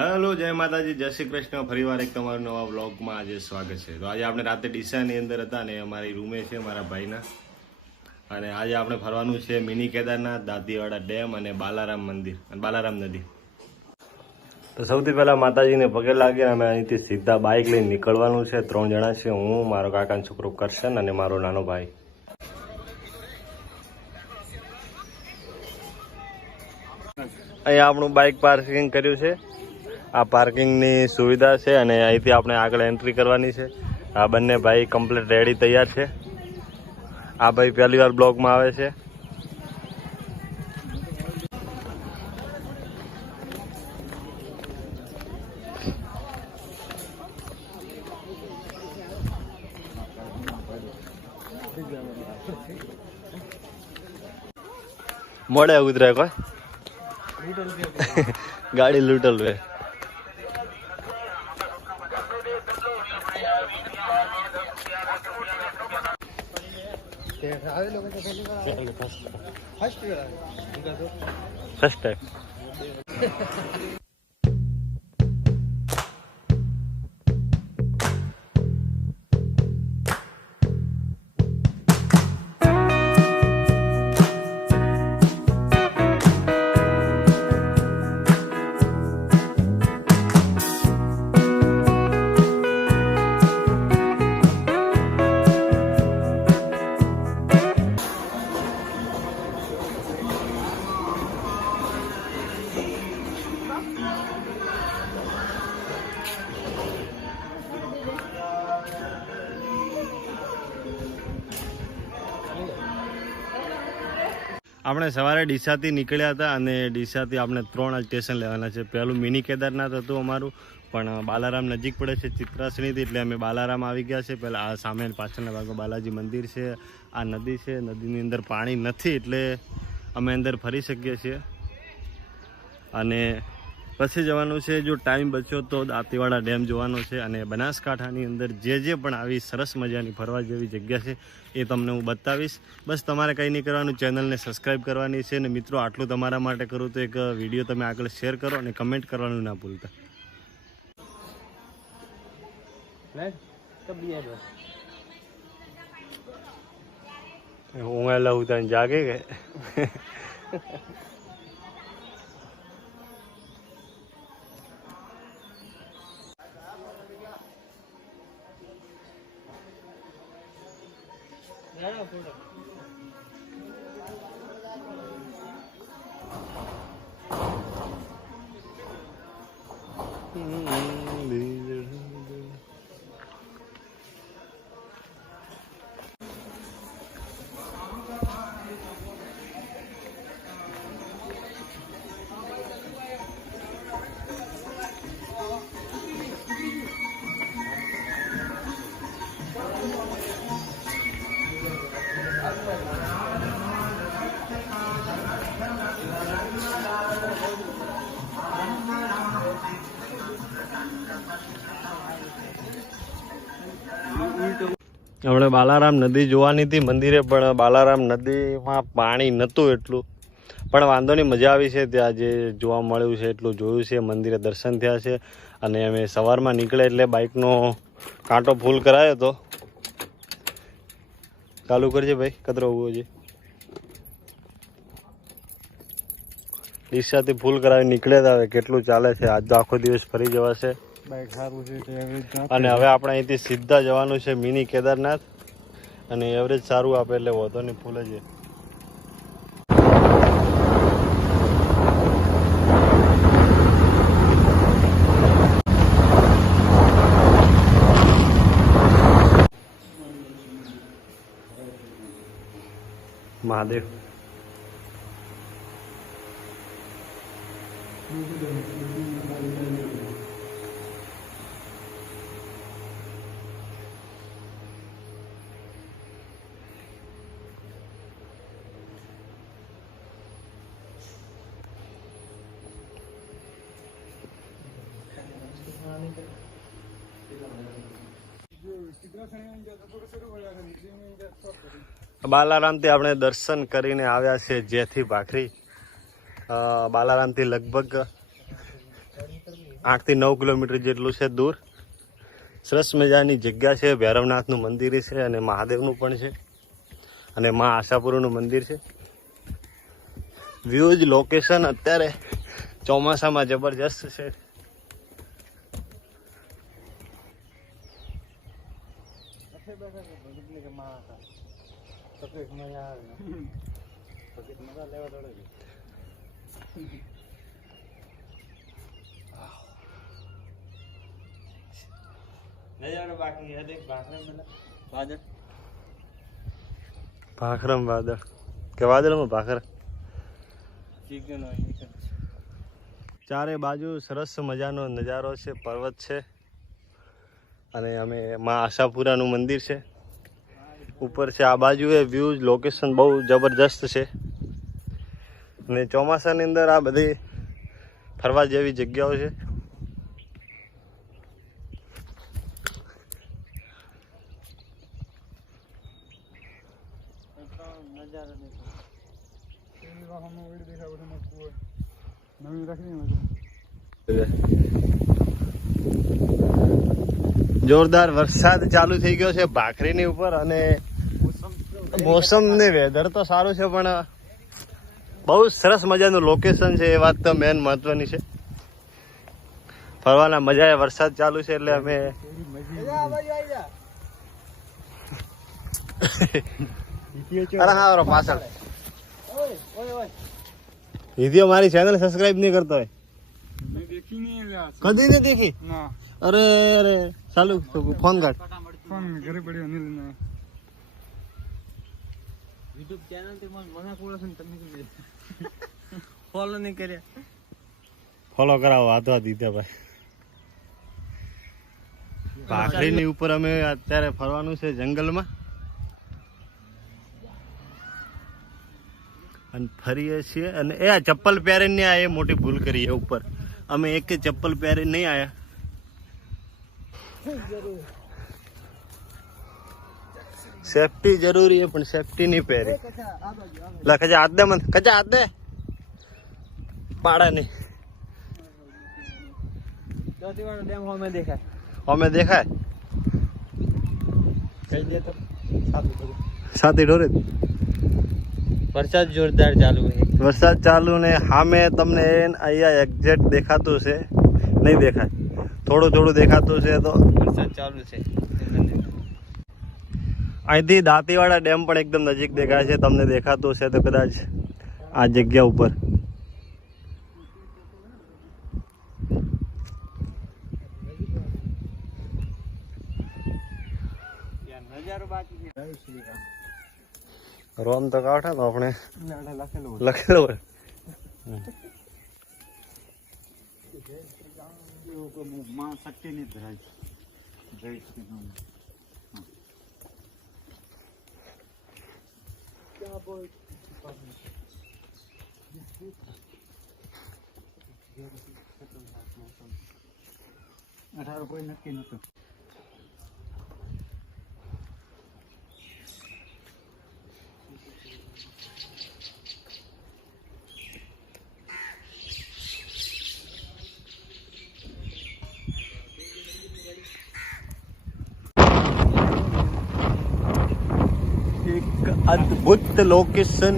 Hello, જય માતાજી, જય શ્રી કૃષ્ણ. ફરીવાર એક તમારું નવા બ્લોગમાં આજે સ્વાગત છે. તો આજે આપણે રાતે ડીસાની અંદર હતા ને, અમારી રૂમે છે મારા ભાઈના. અને આજે આપણે ફરવાનું છે મિની કેદારનાથ, દાંતીવાડા ડેમ અને બાલારામ મંદિર, અને બાલારામ નદી. તો સૌથી પહેલાં માતાજીને પગે લાગ્યા અમે અહીંથી સીધા બાઇક લઈને નીકળવાનું છે. ત્રણ જણા છે, હું, મારો કાકાનો છોકરો કરશન અને મારો નાનો ભાઈ. અહીંયા આપણું બાઇક પાર્કિંગ કર્યું છે. આ પાર્કિંગની સુવિધા છે અને અહીંથી આપણે આગળ એન્ટ્રી કરવાની છે. આ બંને ભાઈ કમ્પ્લીટ રેડી તૈયાર છે. આ ભાઈ પહેલી વાર બ્લોગમાં આવે છે. મોડે ઉતરે કોઈ? ગાડી લૂંટલ વે ફર્સ્ટ ટાઈમ આપણે સવારે ડીસાથી નીકળ્યા હતા અને ડીસાથી આપણે ત્રણ સ્ટેશન લેવાના છે. પહેલું મિની કેદારનાથ હતું અમારું, પણ બાલારામ નજીક પડે છે ચિત્રાસણીથી, એટલે અમે બાલારામ આવી ગયા છે. પહેલાં આ સામે પાછળના ભાગમાં બાલાજી મંદિર છે, આ નદી છે. નદીની અંદર પાણી નથી, એટલે અમે અંદર ફરી શકીએ છીએ. અને પછી જવાનું છે જો ટાઈમ બચ્યો તો દાંતીવાડા ડેમ જોવાનો છે અને બનાસકાંઠાની અંદર જે જે પણ આવી સરસ મજાની ફરવા જેવી જગ્યા છે એ તમને હું બતાવીશ. બસ તમારે કંઈ નહીં કરવાનું ચેનલને સબસ્ક્રાઈબ કરવાની છે અને મિત્રો આટલું તમારા માટે કરું તો એક વીડિયો તમે આગળ શેર કરો અને કમેન્ટ કરવાનું ના ભૂલતા. હું લઉં તને જાગે કે? 음. 음. આપણે બાલારામ નદી જોવાની હતી, મંદિરે પણ બાલારામ નદીમાં પાણી નહોતું એટલું. પણ વાંધો નહીં, મજા આવી છે ત્યાં જે જોવા મળ્યું છે, એટલું જોયું છે, મંદિરે દર્શન થયા છે. અને અમે સવારમાં નીકળે એટલે બાઇકનો કાંટો ફૂલ કરાયો હતો ચાલુ કરજે ભાઈ કતરો ઊભો છે. ડીસાથી ફૂલ કરાવી નીકળ્યા હતા, હવે કેટલું ચાલે છે? આજ તો આખો દિવસ ફરી જવાશે. અને હવે આપણે અહીંથી સીધા જવાનું છે મિની કેદારનાથ. અને એવરેજ સારું આપે એટલે વધો ફૂલ જ Thank મહાદેવ. બાલારામથી આપણે દર્શન કરીને આવ્યા છે જેથી ભાખરી. બાલારામથી લગભગ આઠથી નવ કિલોમીટર જેટલું છે દૂર. સરસ મજાની જગ્યા છે. ભૈરવનાથનું મંદિર છે અને મહાદેવનું પણ છે અને મા આશાપુરનું મંદિર છે. વ્યૂઝ લોકેશન અત્યારે ચોમાસામાં જબરજસ્ત છે. દોડે છે. ભાખરમ વાદળ. કે વાદળમાં ભાખર? ચારે બાજુ સરસ મજાનો નજારો છે પર્વત છે. અને અમે માં આશાપુરાનું મંદિર છે. ઉપર છે આ બાજુ એ વ્યૂ લોકેશન બહુ જબરજસ્ત છે. અને ચોમાસાની અંદર આ બધી ફરવા જેવી જગ્યાઓ છે. નવીન રાખી જોરદાર વરસાદ ચાલુ થઈ ગયો છે ભાખરીની ઉપર અને મોસમ ને વેધર તો સારું છે પણ બહુ સરસ મજાનું લોકેશન છે એ વાત તો મેન મહત્વની છે. ફરવાના મજા એ વરસાદ ચાલુ છે એટલે અમે અરે હા પાછળ. વીડિયો મારી ચેનલ સબસ્ક્રાઇબ નહીં કરતો હોય. દેખી નહીં કદી નહીં દેખી? અરે અરે ચાલુ ફોન કાઢ ફોન ઘરે પડ્યો અનિલ ને. યુટ્યુબ ચેનલથી મને મના કોળો છે ને તમે ફોલો નહીં કર્યા. ફોલો કરાવો હાથો દીધા ભાઈ. ભાખરીની ઉપર અમે અત્યારે ફરવાનું છે જંગલમાં. અને ફરીએ છીએ અને એ આ ચપ્પલ પહેરીને આ એ મોટી ભૂલ કરી એ ઉપર. અમે એક ચપ્પલ પહેરી નહીં આયા. સેફટી જરૂરી છે પણ સેફટી નહીં પહેરી. લા કચા હાથ દે મને. હાથ દે. પાડા નહીં ડેમ હોમે દેખાય હોમે દેખાય. કઈ દે તો. સાતી ઢોરે. વરસાદ જોરદાર ચાલુ છે. વરસાદ ચાલુ ને સામે તમને અહીંયા એક્ઝેક્ટ દેખાતું છે. નહીં દેખાય. થોડું થોડું દેખાતું છે તો. વરસાદ ચાલુ છે. અહીંથી દાંતીવાડા ડેમ પણ એકદમ નજીક દેખાય છે. તમને દેખાતું છે તો કદાચ આ જગ્યા ઉપર નજારો બાકી છે રોમ તો કાઢે તો આપણે લખેલું હોયમાં શક્તિ નહીં ધરાય અઢાર કોઈ નક્કી નતું अद्भुत लोकेशन